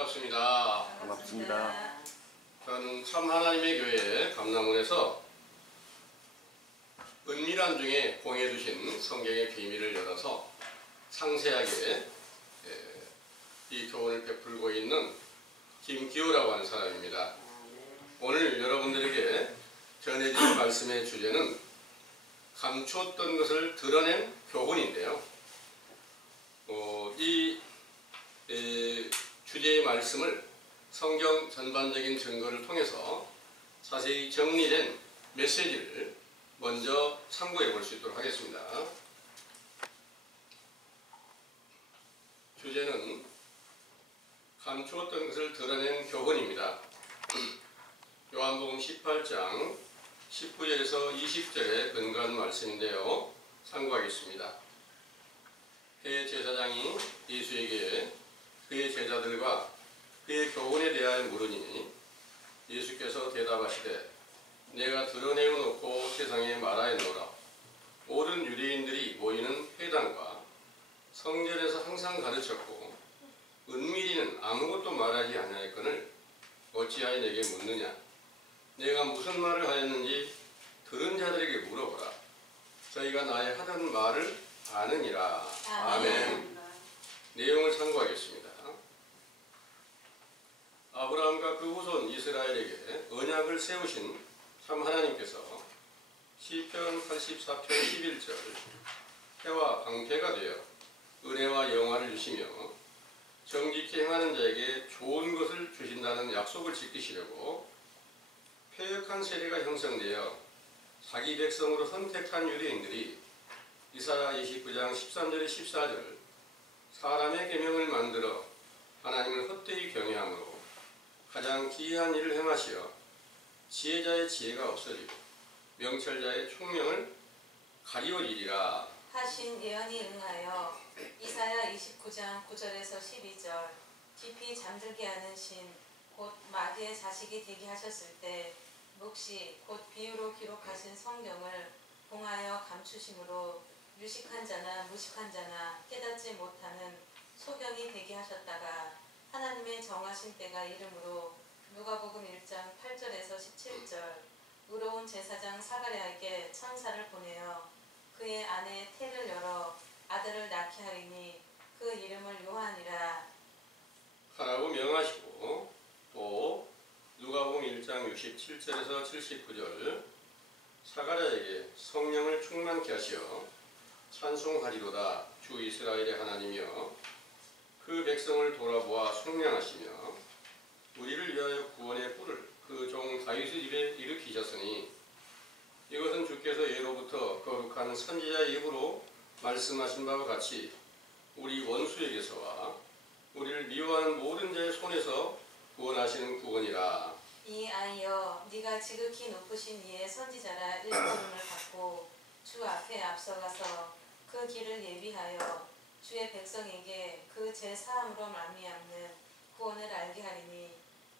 반갑습니다. 반갑습니다. 저는 참 하나님의 교회 감남원에서 은밀한 중에 공해 주신 성경의 비밀을 열어서 상세하게 이 교훈을 베풀고 있는 김기호라고 하는 사람입니다. 오늘 여러분들에게 전해드릴 말씀의 주제는 감추었던 것을 드러낸 교훈인데요. 이 주제의 말씀을 성경 전반적인 증거를 통해서 자세히 정리된 메시지를 먼저 참고해 볼 수 있도록 하겠습니다. 주제는 감추었던 것을 드러낸 교훈입니다. 요한복음 18장 19절에서 20절에 근거한 말씀인데요. 참고하겠습니다. 대제사장이 예수에게 그의 제자들과 그의 교훈에 대하여 물으니 예수께서 대답하시되 내가 드러내어 놓고 세상에 말하였노라. 모든 유대인들이 모이는 회당과 성전에서 항상 가르쳤고 은밀히는 아무것도 말하지 아니하였거늘 어찌하여 내게 묻느냐. 내가 무슨 말을 하였는지 들은 자들에게 물어보라. 저희가 나의 하던 말을 아느니라. 아멘. 내용을 참고하겠습니다. 아브라함과 그 후손 이스라엘에게 언약을 세우신 참 하나님께서 시편 84편 11절 해와 방패가 되어 은혜와 영화를 주시며 정직히 행하는 자에게 좋은 것을 주신다는 약속을 지키시려고 패역한 세대가 형성되어 자기 백성으로 선택한 유대인들이 이사야 29장 13절에 14절 사람의 계명을 만들어 하나님을 헛되이 경외함으로 가장 기이한 일을 행하시어 지혜자의 지혜가 없어지고 명철자의 총명을 가리우리라 하신 예언이 응하여 이사야 29장 9절에서 12절 깊이 잠들게 하는 신 곧 마귀의 자식이 되게 하셨을 때 묵시 곧 비유로 기록하신 성경을 봉하여 감추심으로 유식한 자나 무식한 자나 깨닫지 못하는 소경이 되게 하셨다가 하나님의 정하신 때가 이름으로 누가복음 1장 8절에서 17절 의로운 제사장 사가랴에게 천사를 보내어 그의 아내의 태를 열어 아들을 낳게 하리니 그 이름을 요한이라 하라고 명하시고 또 누가복음 1장 67절에서 79절 사가랴에게 성령을 충만케 하시어 찬송하리로다. 주 이스라엘의 하나님이여 그 백성을 돌아보아 속량하시며 우리를 위하여 구원의 뿔을 그 종 다윗의 집에 일으키셨으니 이것은 주께서 예로부터 거룩한 선지자의 입으로 말씀하신 바와 같이 우리 원수에게서와 우리를 미워하는 모든 자의 손에서 구원하시는 구원이라. 이 아이여 네가 지극히 높으신 이의 선지자라 일컬음을 받고 주 앞에 앞서가서 그 길을 예비하여 주의 백성에게 그 제사함으로 말미암는 구원을 알게 하리니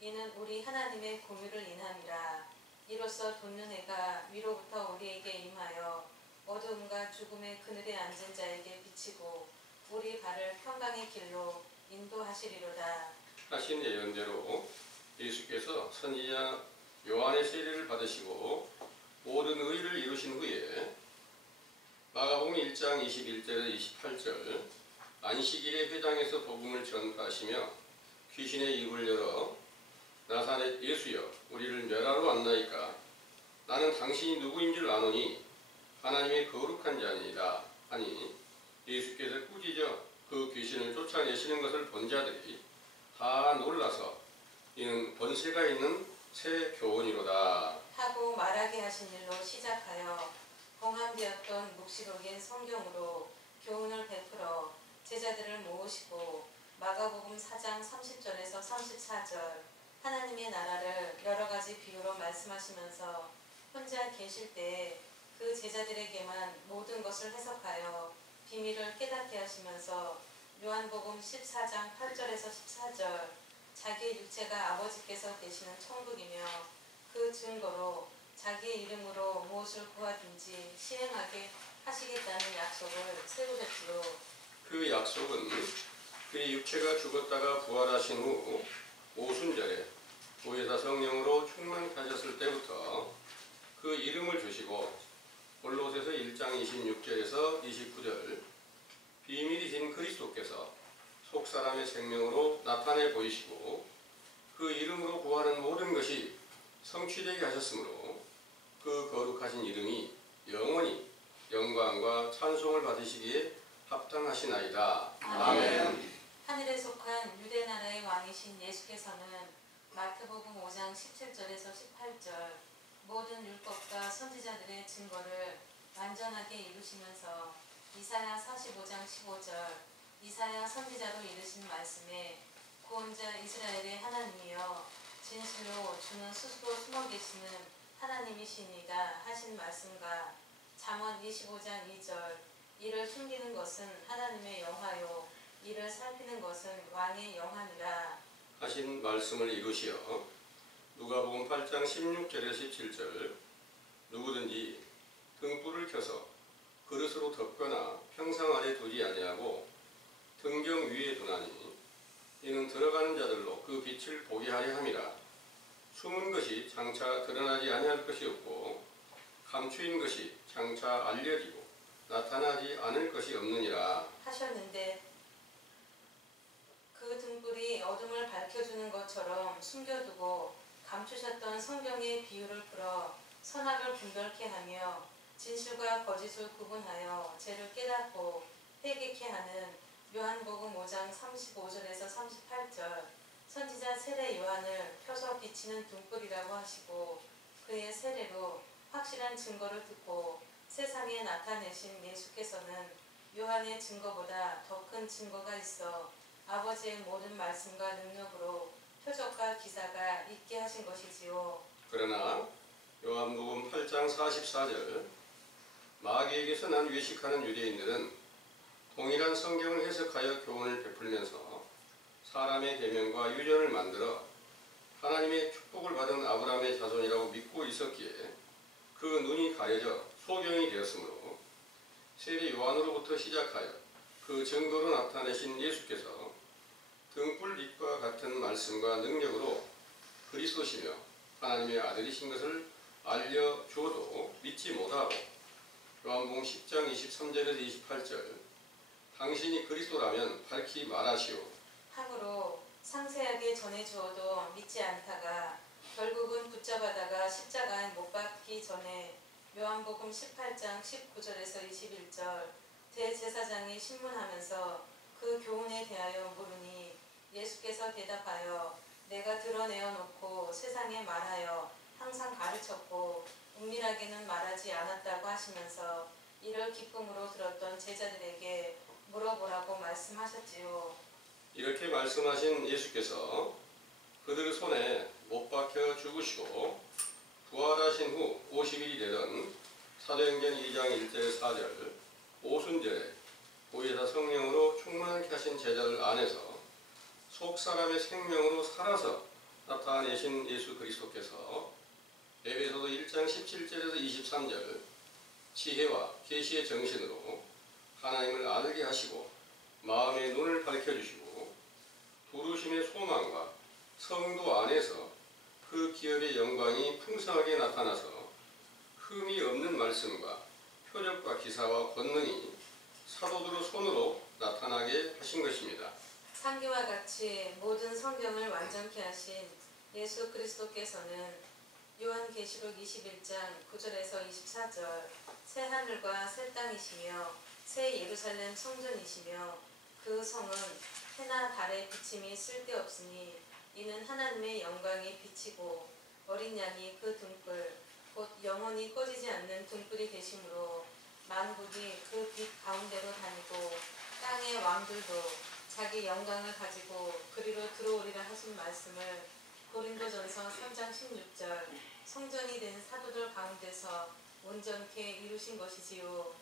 이는 우리 하나님의 공유를 인함이라. 이로써 돋는 해가 위로부터 우리에게 임하여 어두움과 죽음의 그늘에 앉은 자에게 비치고 우리 발을 평강의 길로 인도하시리로다. 하신 예언대로 예수께서 선지자 요한의 세례를 받으시고 모든 의를 이루신 후에 마가복음 1장 21절에서 28절 안식일의 회당에서 복음을 전파하시며 귀신의 입을 열어 나사렛 예수여 우리를 멸하러 왔나이까. 나는 당신이 누구인 줄 아노니 하나님의 거룩한 자니이다 하니 예수께서 꾸짖어 그 귀신을 쫓아내시는 것을 본 자들이 다 놀라서 이는 권세가 있는 새 교훈이로다 하고 말하게 하신 일로 시작하여 봉함되었던 묵시록인 성경으로 교훈을 베풀어 제자들을 모으시고 마가복음 4장 30절에서 34절 하나님의 나라를 여러 가지 비유로 말씀하시면서 혼자 계실 때에 그 제자들에게만 모든 것을 해석하여 비밀을 깨닫게 하시면서 요한복음 14장 8절에서 14절 자기의 육체가 아버지께서 되시는 천국이며 그 증거로 자기의 이름으로 무엇을 구하든지 시행하게 하시겠다는 약속을 세우셨지요. 그 약속은 그의 육체가 죽었다가 부활하신 후 오순절에 보혜사 성령으로 충만케 하셨을 때부터 그 이름을 주시고 골로새서 1장 26절에서 29절 비밀이신 그리스도께서 속사람의 생명으로 나타내 보이시고 그 이름으로 구하는 모든 것이 성취되게 하셨으므로 그 거룩하신 이름이 영원히 영광과 찬송을 받으시기에 합당하시나이다. 아멘. 하늘에 속한 유대 나라의 왕이신 예수께서는 마태복음 5장 17절에서 18절 모든 율법과 선지자들의 증거를 완전하게 이루시면서 이사야 45장 15절 이사야 선지자로 이르신 말씀에 구원자 이스라엘의 하나님이여 진실로 주는 스스로 숨어 계시는 하나님이시니가 하신 말씀과 잠언 25장 2절 이를 숨기는 것은 하나님의 영화요 이를 살피는 것은 왕의 영화니라 하신 말씀을 이루시어 누가복음 8장 16절에서 17절 누구든지 등불을 켜서 그릇으로 덮거나 평상 아래 두지 아니하고 등경 위에 두나니 이는 들어가는 자들로 그 빛을 보게 하려 함이라. 숨은 것이 장차 드러나지 아니할 것이 없고 감추인 것이 장차 알려지고 나타나지 않을 것이 없느니라 하셨는데 그 등불이 어둠을 밝혀주는 것처럼 숨겨두고 감추셨던 성경의 비유를 풀어 선악을 분별케 하며 진실과 거짓을 구분하여 죄를 깨닫고 회개케 하는 요한복음 5장 35절에서 38절 선지자 세례 요한을 펴서 비치는 등불이라고 하시고 그의 세례로 확실한 증거를 듣고 세상에 나타내신 예수께서는 요한의 증거보다 더 큰 증거가 있어 아버지의 모든 말씀과 능력으로 표적과 기사가 있게 하신 것이지요. 그러나 요한복음 8장 44절 마귀에게서 난 외식하는 유대인들은 동일한 성경을 해석하여 교훈을 베풀면서 사람의 계명과 유전을 만들어 하나님의 축복을 받은 아브라함의 자손이라고 믿고 있었기에 그 눈이 가려져 소경이 되었으므로 세례 요한으로부터 시작하여 그 증거로 나타내신 예수께서 등불빛과 같은 말씀과 능력으로 그리스도시며 하나님의 아들이신 것을 알려줘도 믿지 못하고 요한복음 10장 23절에서 28절 당신이 그리스도라면 밝히 말하시오 함으로 상세하게 전해주어도 믿지 않다가 결국은 붙잡아다가 십자가에 못 박기 전에 요한복음 18장 19절에서 21절 대제사장이 신문하면서 그 교훈에 대하여 물으니 예수께서 대답하여 내가 드러내어 놓고 세상에 말하여 항상 가르쳤고 은밀하게는 말하지 않았다고 하시면서 이를 기쁨으로 들었던 제자들에게 물어보라고 말씀하셨지요. 이렇게 말씀하신 예수께서 그들 손에 못 박혀 죽으시고 부활하신 후 50일이 되던 사도행전 2장 1절 4절 오순절에 보혜사 성령으로 충만케 하신 제자들 안에서 속사람의 생명으로 살아서 나타내신 예수 그리스도께서 에베소서 1장 17절에서 23절 지혜와 계시의 정신으로 하나님을 알게 하시고 마음의 눈을 밝혀주시고 부르심의 소망과 성도 안에서 그 기업의 영광이 풍성하게 나타나서 흠이 없는 말씀과 표적과 기사와 권능이 사도들의 손으로 나타나게 하신 것입니다. 상기와 같이 모든 성경을 완전케 하신 예수 그리스도께서는 요한계시록 21장 9절에서 24절 새 하늘과 새 땅이시며 새 예루살렘 성전이시며 그 성은 해나 달의 비침이 쓸데없으니 이는 하나님의 영광이 비치고 어린 양이 그 등불 곧 영원히 꺼지지 않는 등불이 되심으로 만국이 그 빛 가운데로 다니고 땅의 왕들도 자기 영광을 가지고 그리로 들어오리라 하신 말씀을 고린도전서 3장 16절 성전이 된 사도들 가운데서 온전케 이루신 것이지요.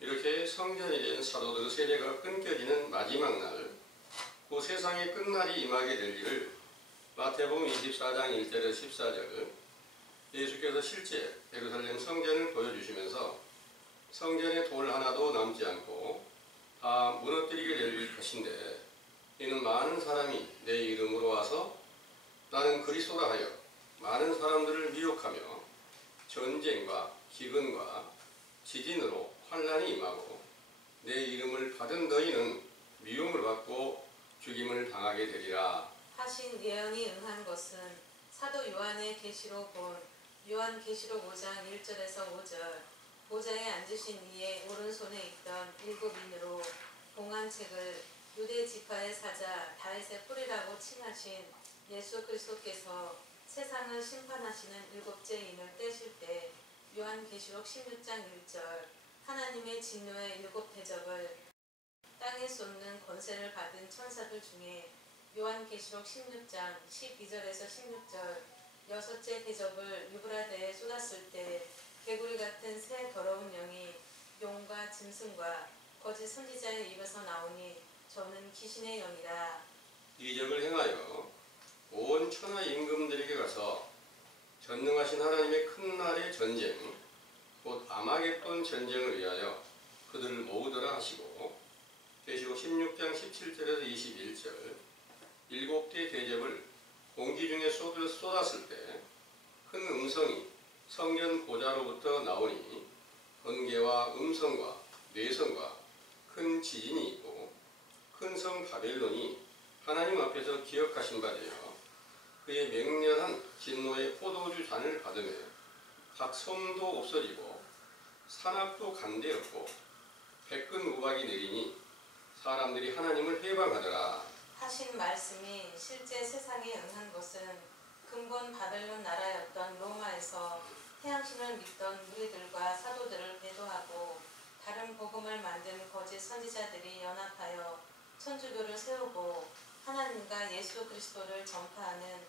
이렇게 성전이 된 사도들의 세례가 끊겨지는 마지막 날, 그 세상의 끝날이 임하게 될 일을 마태복음 24장 1절에서 14절 예수께서 실제 예루살렘 성전을 보여주시면서 성전에 돌 하나도 남지 않고 다 무너뜨리게 될 것인데 이는 많은 사람이 내 이름으로 와서 나는 그리스도라 하여 많은 사람들을 미혹하며 전쟁과 기근과 지진으로 환난이 임하고 내 이름을 받은 너희는 미움을 받고 죽임을 당하게 되리라. 하신 예언이 응한 것은 사도 요한의 계시로 본 요한계시록 5장 1절에서 5절 보좌에 앉으신 이의 오른손에 있던 7인으로 봉한 책을 유대 지파의 사자 다윗의 뿌리라고 칭하신 예수 그리스도께서 세상을 심판하시는 7째 인을 떼실 때 요한계시록 16장 1절 하나님의 진노의 7 대접을 땅에 쏟는 권세를 받은 천사들 중에 요한계시록 16장 12절에서 16절 6째 대접을 유브라데에 쏟았을 때 개구리 같은 새 더러운 영이 용과 짐승과 거짓 선지자의 입에서 나오니 저는 귀신의 영이라. 이적을 행하여 온 천하 임금들에게 가서 전능하신 하나님의 큰 날의 전쟁 곧 아마겟돈 전쟁을 위하여 그들을 모으더라 하시고 계시록 16장 17절에서 21절 7대 대접을 공기 중에 쏟았을 때 큰 음성이 성전 보좌로부터 나오니 번개와 음성과 뇌성과 큰 지진이 있고 큰 성 바벨론이 하나님 앞에서 기억하신 바 되어 그의 맹렬한 진노의 포도주 잔을 받으며 각 섬도 없어지고 산악도 간대였고 백근 우박이 내리니 사람들이 하나님을 해방하더라. 하신 말씀이 실제 세상에 응한 것은 근본 바벨론 나라였던 로마에서 태양신을 믿던 무리들과 사도들을 배도하고 다른 복음을 만든 거짓 선지자들이 연합하여 천주교를 세우고 하나님과 예수 그리스도를 전파하는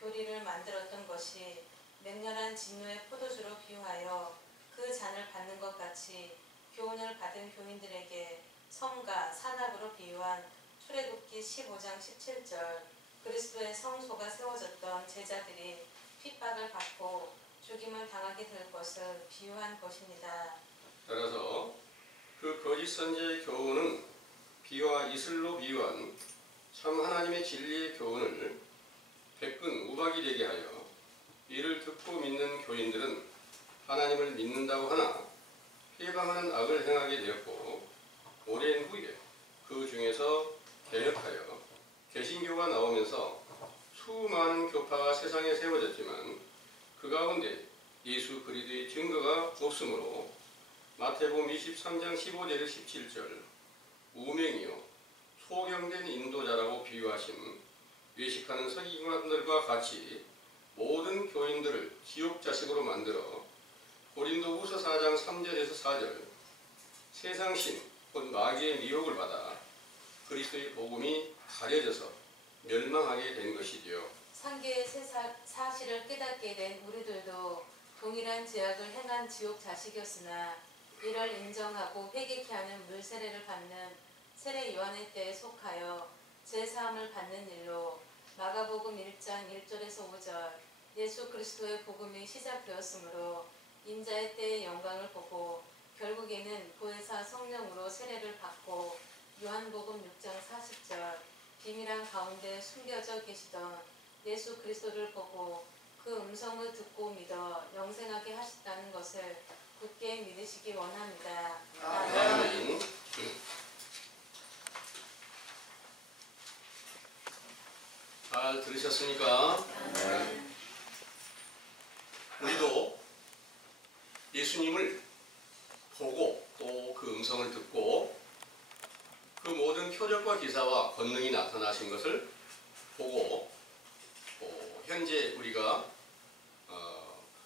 교리를 만들었던 것이 맹렬한 진노의 포도주로 비유하여 그 잔을 받는 것 같이 교훈을 받은 교인들에게 성과 산악으로 비유한 출애굽기 15장 17절 그리스도의 성소가 세워졌던 제자들이 핍박을 받고 죽임을 당하게 될 것을 비유한 것입니다. 따라서 그 거짓 선지자의 교훈은 비와 이슬로 비유한 참 하나님의 진리의 교훈을 백근 우박이 되게 하여 이를 듣고 믿는 교인들은 하나님을 믿는다고 하나 해방하는 악을 행하게 되었고 오랜 후에 그 중에서 개혁하여 개신교가 나오면서 수많은 교파가 세상에 세워졌지만 그 가운데 예수 그리스도의 증거가 없으므로 마태복음 23장 15절에서 17절 우맹이요 소경된 인도자라고 비유하신 외식하는 서기관들과 같이 모든 교인들을 지옥 자식으로 만들어 고린도후서 4장 3절에서 4절 세상신 곧 마귀의 미혹을 받아 그리스도의 복음이 가려져서 멸망하게 된 것이지요. 상계의 사실을 깨닫게 된 우리들도 동일한 죄악을 행한 지옥 자식이었으나 이를 인정하고 회개케 하는 물세례를 받는 세례 요한의 때에 속하여 제사함을 받는 일로 마가복음 1장 1절에서 5절 예수 그리스도의 복음이 시작되었으므로 인자의 때의 영광을 보고 결국에는 보혜사 성령으로 세례를 받고 요한복음 6장 40절 비밀한 가운데 숨겨져 계시던 예수 그리스도를 보고 그 음성을 듣고 믿어 영생하게 하셨다는 것을 굳게 믿으시기 원합니다. 아멘. 잘 들으셨습니까? 아멘. 우리도 예수님을 보고 또 그 음성을 듣고 그 모든 표적과 기사와 권능이 나타나신 것을 보고 현재 우리가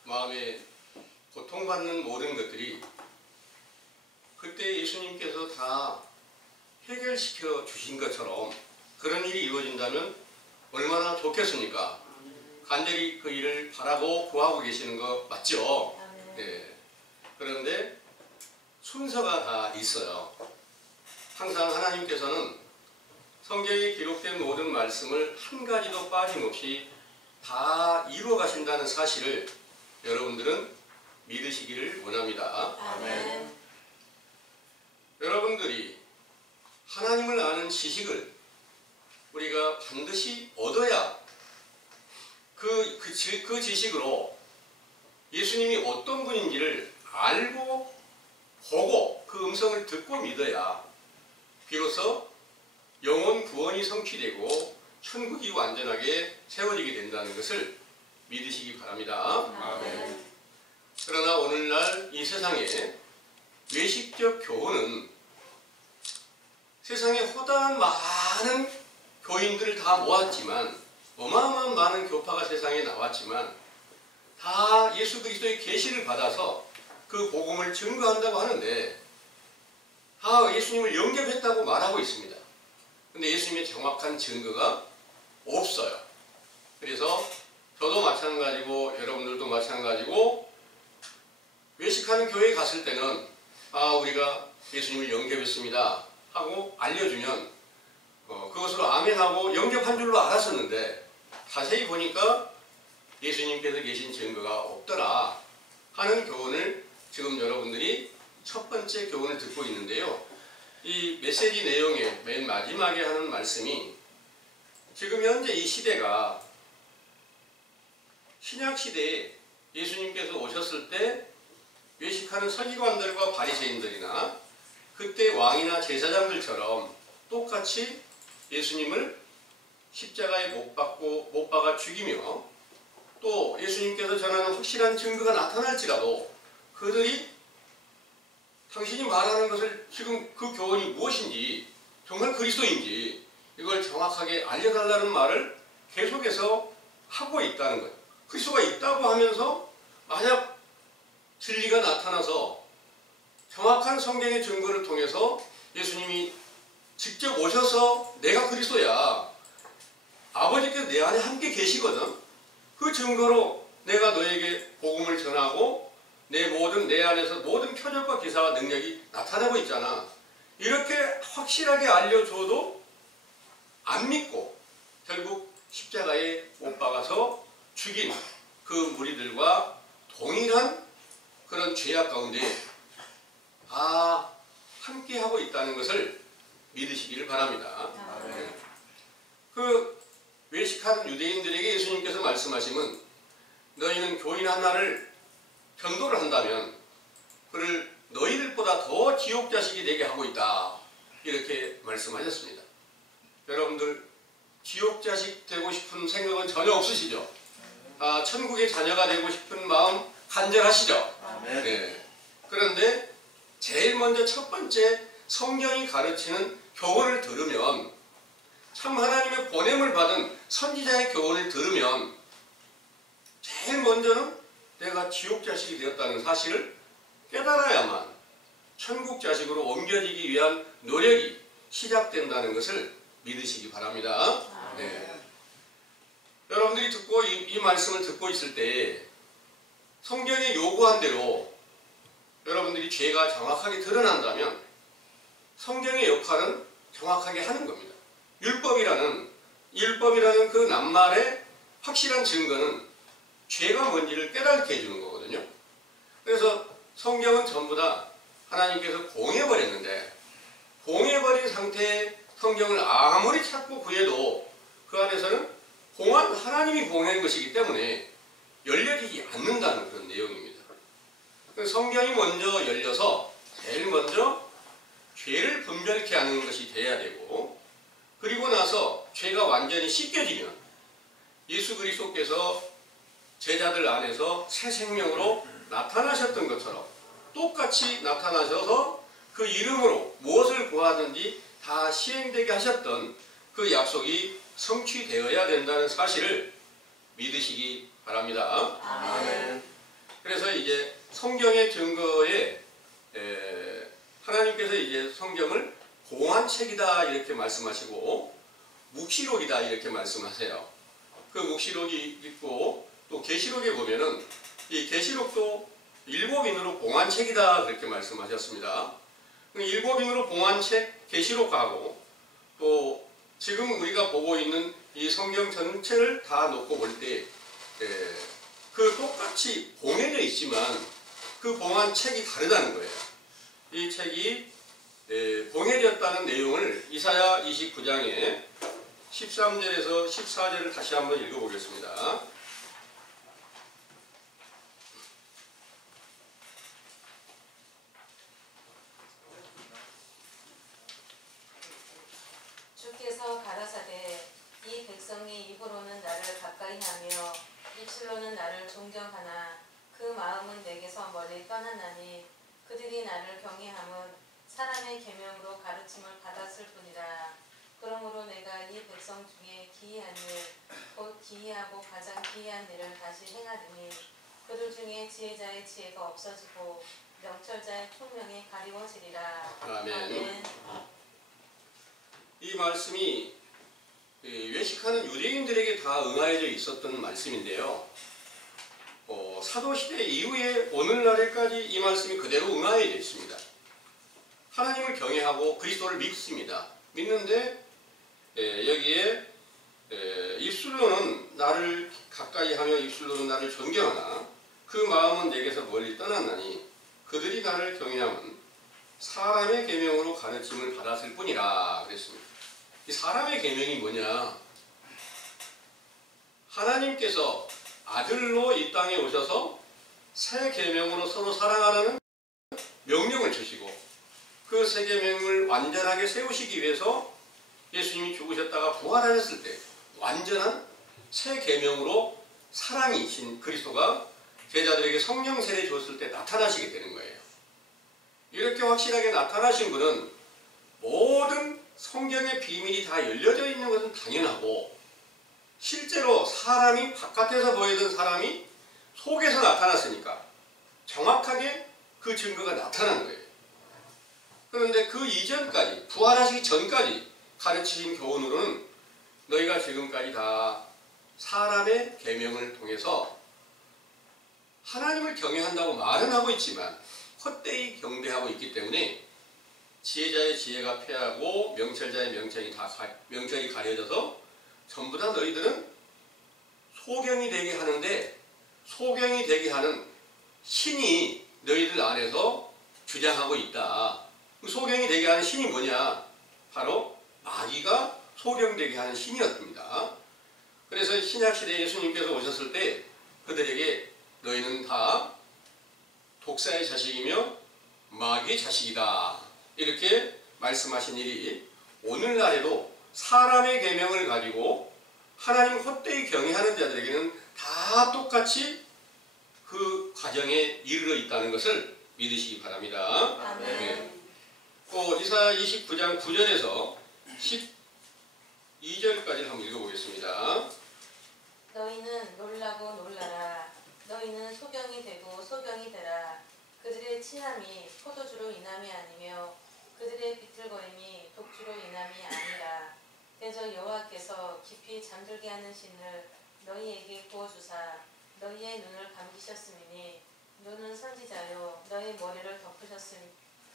마음에 고통받는 모든 것들이 그때 예수님께서 다 해결시켜 주신 것처럼 그런 일이 이루어진다면 얼마나 좋겠습니까? 간절히 그 일을 바라고 구하고 계시는 거 맞죠? 네. 그런데 순서가 다 있어요. 항상 하나님께서는 성경에 기록된 모든 말씀을 한 가지도 빠짐없이 다 이루어 가신다는 사실을 여러분들은 믿으시기를 원합니다. 아멘. 여러분들이 하나님을 아는 지식을 우리가 반드시 얻어야 그 지식으로 예수님이 어떤 분인지를 알고 보고 그 음성을 듣고 믿어야 비로소 영혼 구원이 성취되고 천국이 완전하게 세워지게 된다는 것을 믿으시기 바랍니다. 아멘. 그러나 오늘날 이 세상에 외식적 교훈은 세상에 허다한 많은 교인들을 다 모았지만 어마어마한 많은 교파가 세상에 나왔지만 다 예수 그리스도의 계시를 받아서 그 복음을 증거한다고 하는데 다 예수님을 영접했다고 말하고 있습니다. 근데 예수님의 정확한 증거가 없어요. 그래서 저도 마찬가지고 여러분들도 마찬가지고 외식하는 교회에 갔을 때는 우리가 예수님을 영접했습니다 하고 알려주면 그것으로 아멘하고 영접한 줄로 알았었는데 자세히 보니까 예수님께서 계신 증거가 없더라 하는 교훈을 지금 여러분들이 첫 번째 교훈을 듣고 있는데요. 이 메시지 내용의 맨 마지막에 하는 말씀이 지금 현재 이 시대가 신약시대에 예수님께서 오셨을 때 외식하는 서기관들과 바리새인들이나 그때 왕이나 제사장들처럼 똑같이 예수님을 십자가에 못 박아 죽이며 또 예수님께서 전하는 확실한 증거가 나타날지라도 그들이 당신이 말하는 것을 지금 그 교훈이 무엇인지 정말 그리스도인지 이걸 정확하게 알려달라는 말을 계속해서 하고 있다는 거예요. 그리스도가 있다고 하면서 만약 진리가 나타나서 정확한 성경의 증거를 통해서 예수님이 직접 오셔서 내가 그리스도야. 아버지께서 내 안에 함께 계시거든. 그 증거로 내가 너에게 복음을 전하고 내 안에서 모든 표적과 기사와 능력이 나타나고 있잖아. 이렇게 확실하게 알려줘도 안 믿고 결국 십자가에 못 박아서 죽인 그 무리들과 동일한 그런 죄악 가운데 함께하고 있다는 것을 믿으시기를 바랍니다. 그 외식하는 유대인들에게 예수님께서 말씀하시면 너희는 교인 하나를 변도를 한다면 그를 너희들보다 더 지옥 자식이 되게 하고 있다. 이렇게 말씀하셨습니다. 여러분들 지옥 자식 되고 싶은 생각은 전혀 없으시죠? 천국의 자녀가 되고 싶은 마음 간절하시죠? 네. 그런데 제일 먼저 첫 번째 성경이 가르치는 교훈을 들으면 참 하나님의 보냄을 받은 선지자의 교훈을 들으면 제일 먼저는 내가 지옥 자식이 되었다는 사실을 깨달아야만 천국 자식으로 옮겨지기 위한 노력이 시작된다는 것을 믿으시기 바랍니다. 네. 여러분들이 듣고 이 말씀을 듣고 있을 때 성경에 요구한 대로 여러분들이 죄가 정확하게 드러난다면 성경의 역할은 정확하게 하는 겁니다. 율법이라는 그 낱말의 확실한 증거는 죄가 뭔지를 깨닫게 해주는 거거든요. 그래서 성경은 전부 다 하나님께서 공해버렸는데 공해버린 상태의 성경을 아무리 찾고 구해도 그 안에서는 하나님이 공해한 것이기 때문에 열려지지 않는다는 그런 내용입니다. 성경이 먼저 열려서 제일 먼저 죄를 분별케 하는 것이 돼야 되고 그리고 나서 죄가 완전히 씻겨지면 예수 그리스도께서 제자들 안에서 새 생명으로 나타나셨던 것처럼 똑같이 나타나셔서 그 이름으로 무엇을 구하든지 다 시행되게 하셨던 그 약속이 성취되어야 된다는 사실을 믿으시기 바랍니다. 아멘. 그래서 이제 성경의 증거에 하나님께서 이제 성경을 공한 책이다 이렇게 말씀하시고 묵시록이다 이렇게 말씀하세요. 그 묵시록이 있고 또 계시록에 보면은 이 계시록도 일곱인으로 봉한 책이다 그렇게 말씀하셨습니다. 일곱인으로 봉한 책 계시록하고 또 지금 우리가 보고 있는 이 성경 전체를 다 놓고 볼 때 그 똑같이 봉해져 있지만 그 봉한 책이 다르다는 거예요. 이 책이 봉해졌다는 내용을 이사야 29장에 13절에서 14절을 다시 한번 읽어보겠습니다. 주께서 가라사대 이 백성이 입으로는 나를 가까이 하며 입술로는 나를 존경하나 그 마음은 내게서 멀리 떠났나니 그들이 나를 경외함은 사람의 계명으로 가르침을 받았을 뿐이라. 그러므로 내가 이 백성 중에 기이한 일, 곧 기이하고 가장 기이한 일을 다시 행하리니 그들 중에 지혜자의 지혜가 없어지고 명철자의 총명이 가리워지리라. 아멘. 이 말씀이 외식하는 유대인들에게 다 응하여져 있었던 말씀인데요. 사도시대 이후에 오늘날에까지 이 말씀이 그대로 응하여져 있습니다. 하나님을 경외하고 그리스도를 믿습니다. 믿는데 여기에 입술로는 나를 가까이 하며 입술로는 나를 존경하나 그 마음은 내게서 멀리 떠났나니 그들이 나를 경외함은 사람의 계명으로 가르침을 받았을 뿐이라 그랬습니다. 이 사람의 계명이 뭐냐? 하나님께서 아들로 이 땅에 오셔서 새 계명으로 서로 사랑하라는 명령을 주시고 그 새 계명을 완전하게 세우시기 위해서 예수님이 죽으셨다가 부활하셨을 때 완전한 새 계명으로 사랑이신 그리스도가 제자들에게 성령 세례 줬을 때 나타나시게 되는 거예요. 이렇게 확실하게 나타나신 분은 모든 성경의 비밀이 다 열려져 있는 것은 당연하고 실제로 사람이 바깥에서 보이던 사람이 속에서 나타났으니까 정확하게 그 증거가 나타난 거예요. 그런데 그 이전까지 부활하시기 전까지 가르치신 교훈으로는 너희가 지금까지 다 사람의 계명을 통해서 하나님을 경외한다고 말은 하고 있지만 헛되이 경배하고 있기 때문에 지혜자의 지혜가 패하고 명철자의 명철이 가려져서 전부 다 너희들은 소경이 되게 하는데 소경이 되게 하는 신이 너희들 안에서 주장하고 있다. 그 소경이 되게 하는 신이 뭐냐? 바로 마귀가 소경되게 하는 신이었습니다. 그래서 신약시대에 예수님께서 오셨을 때 그들에게 너희는 다 독사의 자식이며 마귀의 자식이다. 이렇게 말씀하신 일이 오늘날에도 사람의 계명을 가지고 하나님 헛되이 경외하는 자들에게는 다 똑같이 그 과정에 이르러 있다는 것을 믿으시기 바랍니다. 아멘. 네. 또 이사야 29장 9절에서 12절까지 한번 읽어보겠습니다. 너희는 놀라고 놀라라. 너희는 소경이 되고 소경이 되라. 그들의 친함이 포도주로 인함이 아니며 그들의 비틀거림이 독주로 인함이 아니라. 대저 여호와께서 깊이 잠들게 하는 신을 너희에게 부어주사 너희의 눈을 감기셨음이니 눈은 선지자요 너희 머리를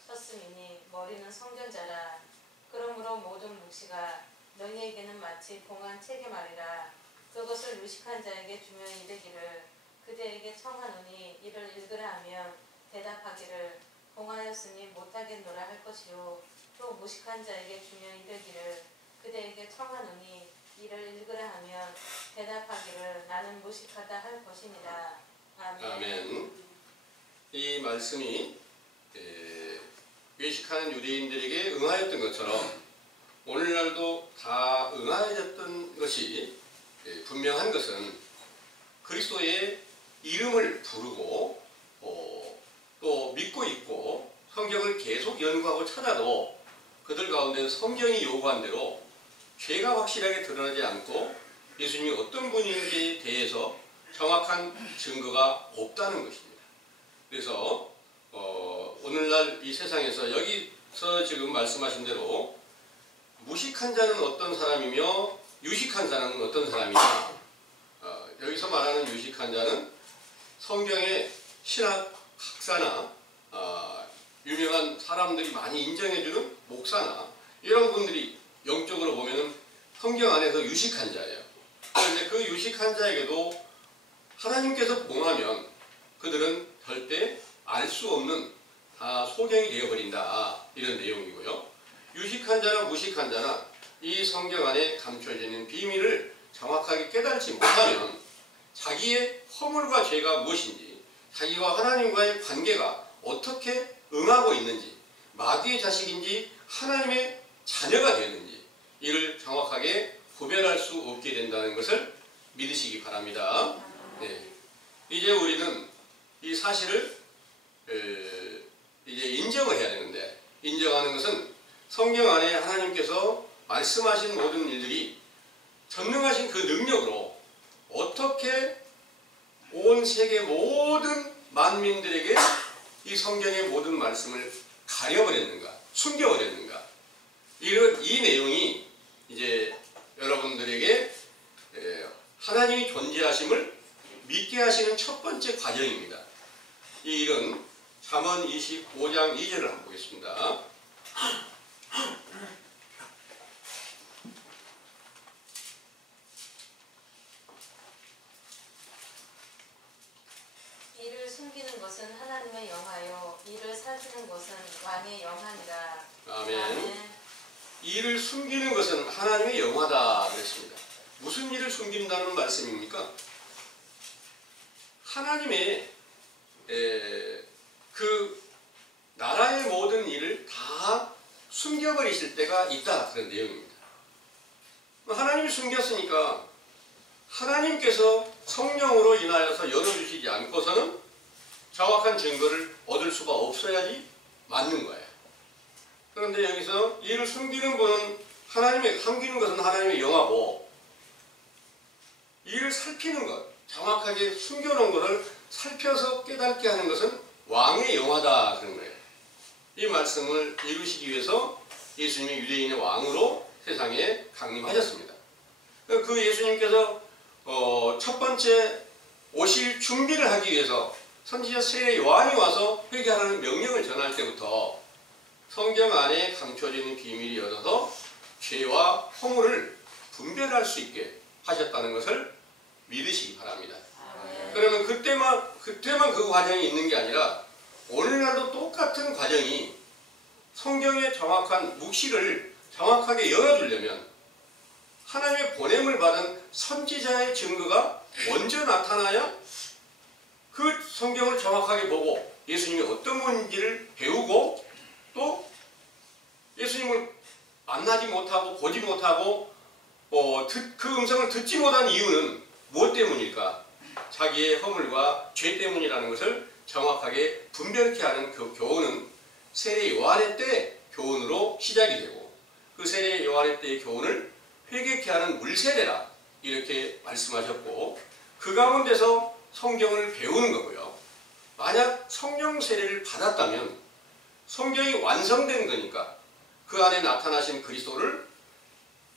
덮으셨음이니 머리는 선견자라. 그러므로 모든 묵시가 너희에게는 마치 봉한 책의 말이라. 그것을 유식한 자에게 주면 이르기를 그대에게 청하노니 이를 읽으라 하면 대답하기를 봉하였으니 못하겠노라 할 것이요 또 무식한 자에게 주면 이르기를 그대에게 청하노니 이를 읽으라 하면 대답하기를 나는 무식하다 할 것이니라. 아멘. 아멘. 이 말씀이 외식하는 유대인들에게 응하였던 것처럼 오늘날도 다 응하여졌던 것이 분명한 것은 그리스도의 이름을 부르고 또 믿고 있고 성경을 계속 연구하고 찾아도 그들 가운데 성경이 요구한 대로 죄가 확실하게 드러나지 않고 예수님이 어떤 분인지에 대해서 정확한 증거가 없다는 것입니다. 그래서 오늘날 이 세상에서 여기서 지금 말씀하신 대로 무식한 자는 어떤 사람이며 유식한 자는 어떤 사람이냐. 여기서 말하는 유식한 자는 성경의 신학 학사나 유명한 사람들이 많이 인정해주는 목사나 이런 분들이 영적으로 보면은 성경 안에서 유식한 자예요. 그런데 그 유식한 자에게도 하나님께서 봉하면 그들은 절대 알 수 없는 다 소경이 되어버린다. 이런 내용이고요. 유식한 자나 무식한 자나 이 성경 안에 감춰져 있는 비밀을 정확하게 깨달지 못하면 자기의 허물과 죄가 무엇인지, 자기와 하나님과의 관계가 어떻게 응하고 있는지, 마귀의 자식인지 하나님의 자녀가 되는지 이를 정확하게 구별할 수 없게 된다는 것을 믿으시기 바랍니다. 네. 이제 우리는 이 사실을 이제 인정을 해야 되는데, 인정하는 것은 성경 안에 하나님께서 말씀하신 모든 일들이 전능하신 그 능력으로 어떻게 온 세계 모든 만민들에게 이 성경의 모든 말씀을 가려버렸는가, 숨겨버렸는가, 이 내용이 이제 여러분들에게 하나님이 존재하심을 믿게 하시는 첫 번째 과정입니다. 이 일은 잠언 25장 2절을 한번 보겠습니다. 이를 숨기는 것은 하나님의 영하요 이를 살피는 것은 왕의 영하니라. 아멘. 이를 숨기는 것은 하나님의 영화다 그랬습니다. 무슨 일을 숨긴다는 말씀입니까? 하나님의 그 나라의 모든 일을 다 숨겨버리실 때가 있다 그런 내용입니다. 하나님이 숨겼으니까 하나님께서 성령으로 인하여서 열어주시지 않고서는 정확한 증거를 얻을 수가 없어야지 맞는 거예요. 그런데 여기서 이를 숨기는 숨기는 것은 하나님의 영하고, 이를 살피는 것, 정확하게 숨겨놓은 것을 살펴서 깨닫게 하는 것은 왕의 영하다 그런 거예요. 이 말씀을 이루시기 위해서 예수님이 유대인의 왕으로 세상에 강림하셨습니다. 그 예수님께서 첫 번째 오실 준비를 하기 위해서 선지자 세례 요한이 와서 회개하라는 명령을 전할 때부터 성경 안에 감춰져 있는 비밀이 열어서 죄와 허물을 분별할 수 있게 하셨다는 것을 믿으시기 바랍니다. 그러면 그때만 그 과정이 있는 게 아니라 오늘날도 똑같은 과정이, 성경의 정확한 묵시를 정확하게 열어주려면 하나님의 보냄을 받은 선지자의 증거가 먼저 나타나야 그 성경을 정확하게 보고 예수님이 어떤 분인지를 배우고, 또 예수님을 만나지 못하고 보지 못하고 그 음성을 듣지 못한 이유는 무엇 때문일까? 자기의 허물과 죄 때문이라는 것을 정확하게 분별케 하는 그 교훈은 세례 요한의 때 교훈으로 시작이 되고, 그 세례 요한의 때의 교훈을 회개케 하는 물세례라 이렇게 말씀하셨고, 그 가운데서 성경을 배우는 거고요. 만약 성령 세례를 받았다면 성경이 완성된 거니까 그 안에 나타나신 그리스도를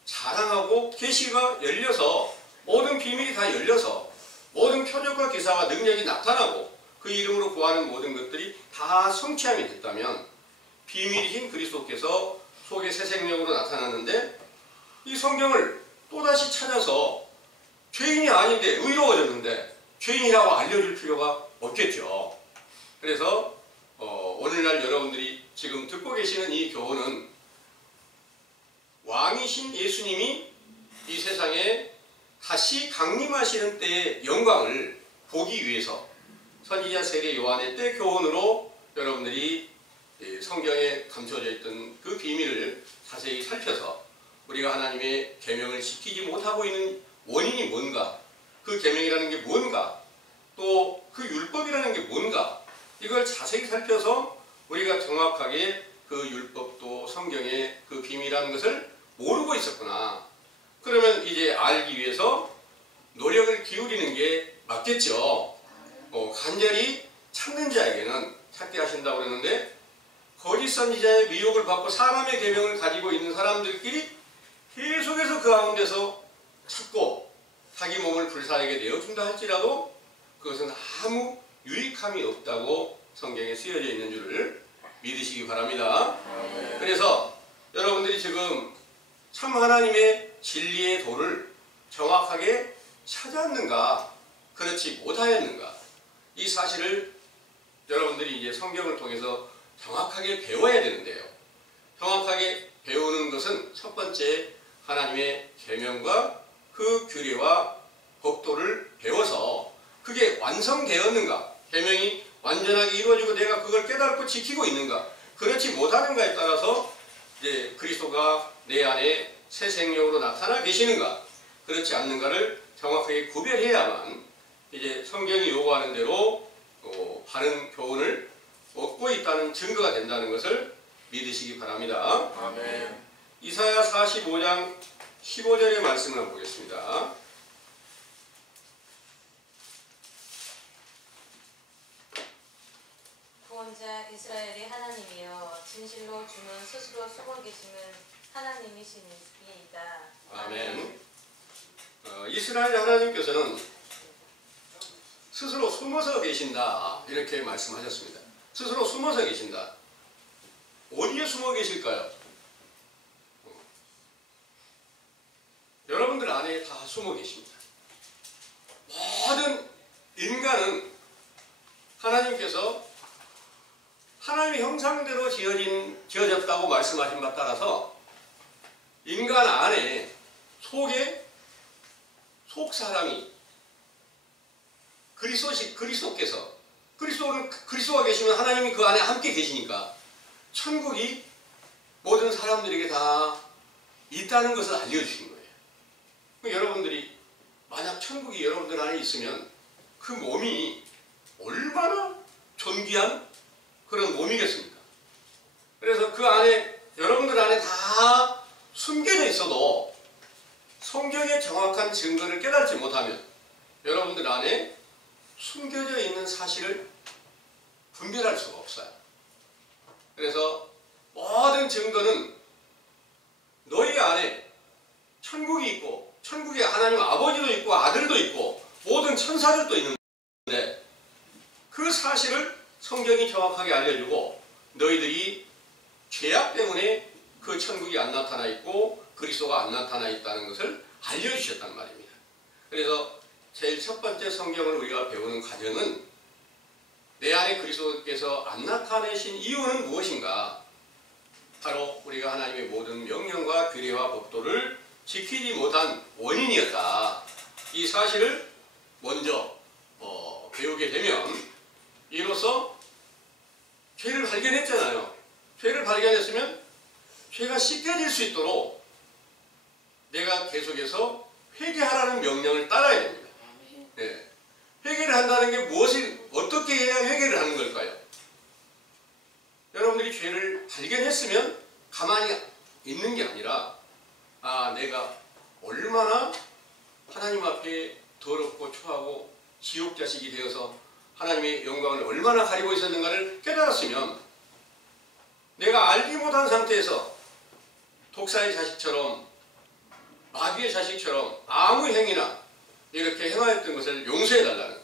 자랑하고 계시가 열려서 모든 비밀이 다 열려서 모든 표적과 기사와 능력이 나타나고 그 이름으로 구하는 모든 것들이 다 성취함이 됐다면 비밀이신 그리스도께서 속에 새 생명으로 나타났는데, 이 성경을 또다시 찾아서 죄인이 아닌데 의로워졌는데 죄인이라고 알려줄 필요가 없겠죠. 그래서 오늘날 여러분들이 지금 듣고 계시는 이 교훈은 왕이신 예수님이 이 세상에 다시 강림하시는 때의 영광을 보기 위해서 선지자 세례 요한의 때 교훈으로 여러분들이 성경에 감춰져 있던 그 비밀을 자세히 살펴서 우리가 하나님의 계명을 지키지 못하고 있는 원인이 뭔가, 그 계명이라는 게 뭔가, 또 그 율법이라는 게 뭔가, 이걸 자세히 살펴서 우리가 정확하게 그 율법도 성경의 그 비밀이라는 것을 모르고 있었구나. 그러면 이제 알기 위해서 노력을 기울이는 게 맞겠죠. 간절히 찾는 자에게는 찾게 하신다고 그랬는데, 거짓 선지자의 미혹을 받고 사람의 계명을 가지고 있는 사람들끼리 계속해서 그 가운데서 찾고 자기 몸을 불사에게 내어준다 할지라도 그것은 아무 유익함이 없다고 성경에 쓰여져 있는 줄을 믿으시기 바랍니다. 그래서 여러분들이 지금 참 하나님의 진리의 도를 정확하게 찾았는가, 그렇지 못하였는가, 이 사실을 여러분들이 이제 성경을 통해서 정확하게 배워야 되는데요. 정확하게 배우는 것은 첫 번째 하나님의 계명과 그 규례와 법도를 배워서 그게 완성되었는가, 계명이 완전하게 이루어지고 내가 그걸 깨닫고 지키고 있는가, 그렇지 못하는가에 따라서 이제 그리스도가 내 안에 새 생명으로 나타나 계시는가, 그렇지 않는가를 정확하게 구별해야만 이제 성경이 요구하는 대로 바른 교훈을 얻고 있다는 증거가 된다는 것을 믿으시기 바랍니다. 아멘. 이사야 45장 15절의 말씀을 한번 보겠습니다. 구원자 이스라엘의 하나님이여 진실로 주는 스스로 숨어 계시는 하나님이시니이다. 아멘. 이스라엘 하나님께서는 스스로 숨어서 계신다 이렇게 말씀하셨습니다. 스스로 숨어서 계신다. 어디에 숨어 계실까요? 여러분들 안에 다 숨어 계십니다. 모든 인간은 하나님께서 하나님의 형상대로 지어졌다고 말씀하신 바 따라서 인간 안에 속 사람이 그리스도가 계시면 하나님이 그 안에 함께 계시니까 천국이 모든 사람들에게 다 있다는 것을 알려주신 거예요. 여러분들이 만약 천국이 여러분들 안에 있으면 그 몸이 얼마나 존귀한 그런 몸이겠습니까? 그래서 그 안에 여러분들 안에 다 숨겨져 있어도 성경의 정확한 증거를 깨닫지 못하면 여러분들 안에 숨겨져 있는 사실을 분별할 수가 없어요. 그래서 모든 증거는 너희 안에 천국이 있고 천국에 하나님 아버지도 있고 아들도 있고 모든 천사들도 있는데 그 사실을 성경이 정확하게 알려주고 너희들이 죄악 때문에 그 천국이 안 나타나 있고 그리스도가 안 나타나 있다는 것을 알려주셨단 말입니다. 그래서 제일 첫 번째 성경을 우리가 배우는 과정은 내 안에 그리스도께서 안 나타내신 이유는 무엇인가? 바로 우리가 하나님의 모든 명령과 규례와 법도를 지키지 못한 원인이었다. 이 사실을 먼저 배우게 되면 이로써 죄를 발견했잖아요. 죄를 발견했으면 죄가 씻겨질 수 있도록 내가 계속해서 회개하라는 명령을 따라야 됩니다. 네. 회개를 한다는 게 어떻게 해야 회개를 하는 걸까요? 여러분들이 죄를 발견했으면 가만히 있는 게 아니라 내가 얼마나 하나님 앞에 더럽고 초하고 지옥 자식이 되어서 하나님의 영광을 얼마나 가리고 있었는가를 깨달았으면 내가 알지 못한 상태에서 독사의 자식처럼 마귀의 자식처럼 아무 행위나 이렇게 행하였던 것을 용서해달라는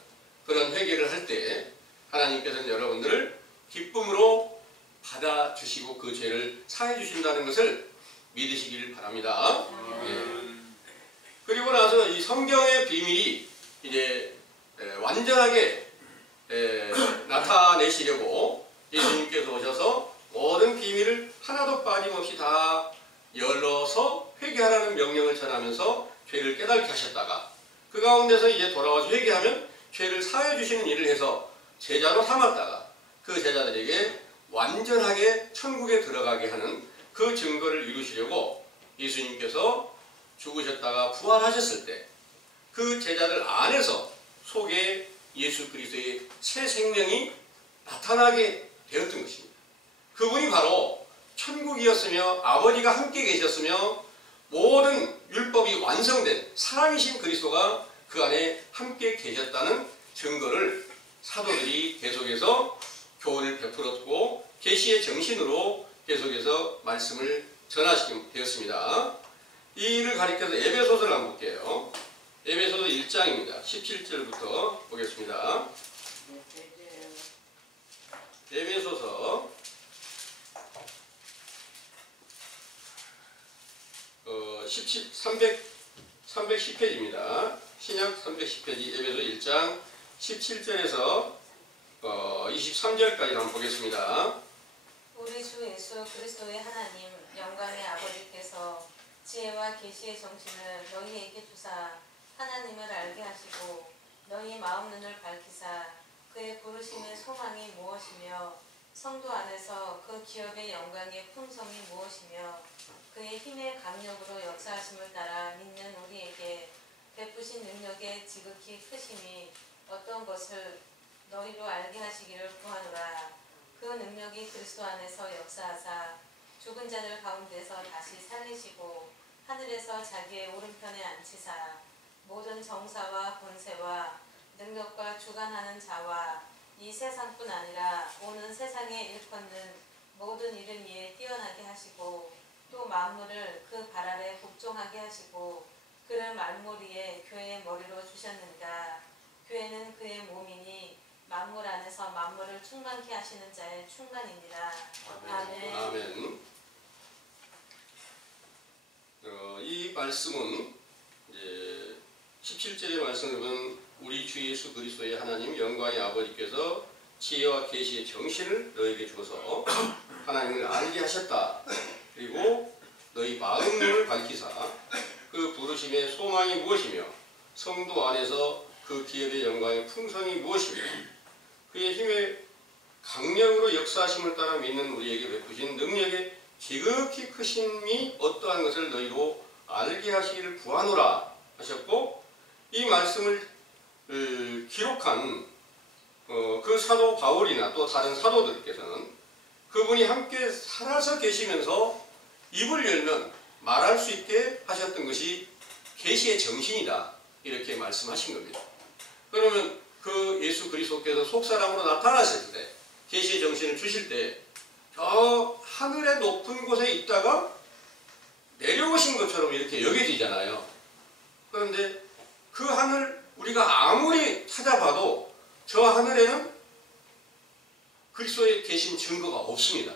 그런 회개를 할 때 하나님께서는 여러분들을 기쁨으로 받아주시고 그 죄를 사해 주신다는 것을 믿으시길 바랍니다. 그리고 나서 이 성경의 비밀이 이제 완전하게 나타내시려고 예수님께서 오셔서 모든 비밀을 하나도 빠짐없이 다 열어서 회개하라는 명령을 전하면서 죄를 깨닫게 하셨다가 그 가운데서 이제 돌아와서 회개하면 죄를 사해 주시는 일을 해서 제자로 삼았다가 그 제자들에게 완전하게 천국에 들어가게 하는 그 증거를 이루시려고 예수님께서 죽으셨다가 부활하셨을 때 그 제자들 안에서 속에 예수 그리스도의 새 생명이 나타나게 되었던 것입니다. 그분이 바로 천국이었으며 아버지가 함께 계셨으며 모든 율법이 완성된 사람이신 그리스도가 그 안에 함께 계셨다는 증거를 사도들이 계속해서 교훈을 베풀었고 계시의 정신으로 계속해서 말씀을 전하시게 되었습니다. 이 일을 가리켜서 에베소서를 한번 볼게요. 에베소서 1장입니다. 17절부터 보겠습니다. 에베소서 310페이지입니다. 신약 310페이지 에베소 1장 17절에서 23절까지 한번 보겠습니다. 우리 주 예수 그리스도의 하나님 영광의 아버지께서 지혜와 계시의 정신을 너희에게 주사 하나님을 알게 하시고 너희 마음 눈을 밝히사 그의 부르심의 소망이 무엇이며 성도 안에서 그 기업의 영광의 풍성이 무엇이며 그의 힘의 강력으로 역사하심을 따라 믿는 우리에게 베푸신 능력의 지극히 크심이 어떤 것을 너희로 알게 하시기를 구하노라. 그 능력이 그리스도 안에서 역사하사 죽은 자들 가운데서 다시 살리시고 하늘에서 자기의 오른편에 앉히사 모든 정사와 권세와 능력과 주관하는 자와 이 세상뿐 아니라 오는 세상에 일컫는 모든 이름 위에 뛰어나게 하시고 또 만물을 그 발 아래 복종하게 하시고 그를 말머리에 교회의 머리로 주셨느니라. 교회는 그의 몸이니 만물 안에서 만물을 충만케 하시는 자의 충만이니라. 아멘. 아멘. 이 말씀은 이제 17절의 말씀을 보면 우리 주 예수 그리스도의 하나님 영광의 아버지께서 지혜와 계시의 정신을 너에게 줘서 하나님을 알게 하셨다. 그리고 너희 마음을 밝히사 그 부르심의 소망이 무엇이며 성도 안에서 그 기업의 영광의 풍성이 무엇이며 그의 힘의 강력으로 역사하심을 따라 믿는 우리에게 베푸신 능력의 지극히 크심이 어떠한 것을 너희로 알게 하시기를 구하노라 하셨고, 이 말씀을 기록한 그 사도 바울이나 또 다른 사도들께서는 그분이 함께 살아서 계시면서 입을 열면 말할 수 있게 하셨던 것이 계시의 정신이다, 이렇게 말씀하신 겁니다. 그러면 그 예수 그리스도께서 속사람으로 나타나실 때, 계시의 정신을 주실 때 저 하늘의 높은 곳에 있다가 내려오신 것처럼 이렇게 여겨지잖아요. 그런데 그 하늘 우리가 아무리 찾아봐도 저 하늘에는 그리스도에 계신 증거가 없습니다.